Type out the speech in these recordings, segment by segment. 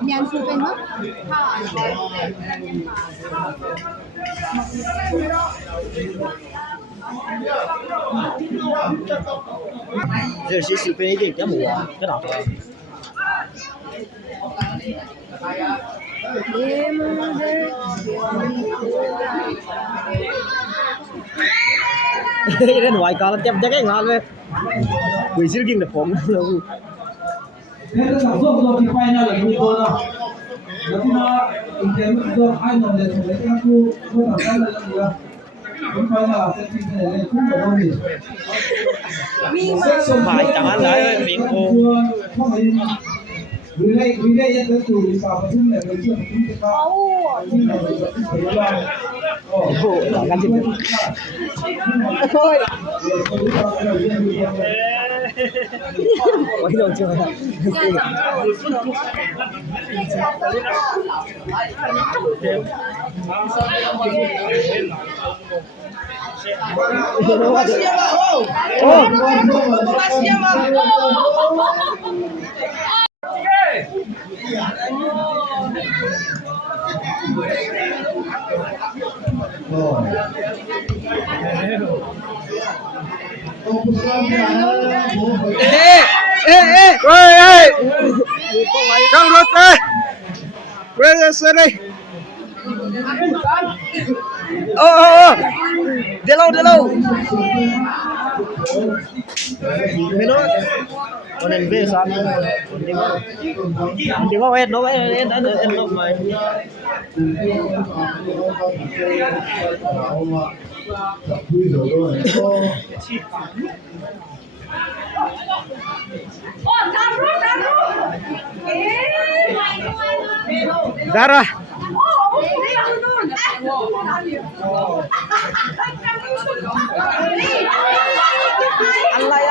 Mian su bên mất. Giờ sẽ sự bên đi cái mùa cái đọc rồi. Cái ngoài con nó chém cái ngon luôn. Quỷ siêu kinh đượcผมluôn. Nên là sản xuất rồi thì quay ra là nguy cơ đâu. Nó thì nó ý kiến được ai nhận được thì lấy các khu không phải ra là gì đâu. Không phải là sẽ chỉ thể này cũng phải đâu gì. Phải chẳng ăn lại miệng cô. Không phải vì đây nhất tới chủ thì sao phải thứ này phải chưa phải thứ cái cao. Thứ này phải là Ồ, đã gan chìm. Thôi. Quay đồ chưa? Ê! Trong luật đây! Quên ra xe đây! Đi lâu! Bên đó! Con nên về sao? Đi vào hết, nó hết mày. Ra rồi. Allah.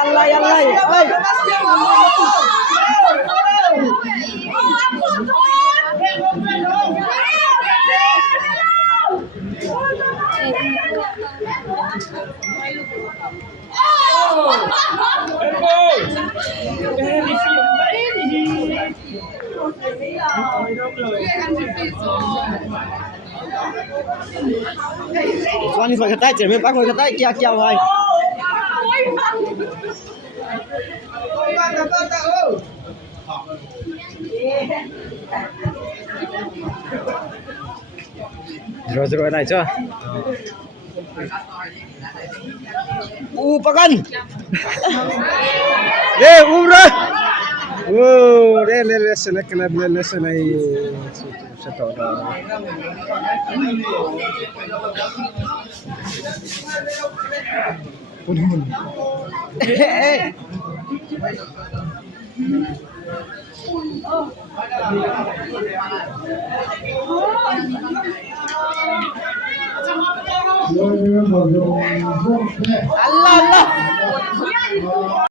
Con đi khỏi cái tay chỉ mới bắt khỏi cái tay kia rồi. Rồi này chưa? Pakan. Umrah. Lesson kena lesson ai satu dah. Allah.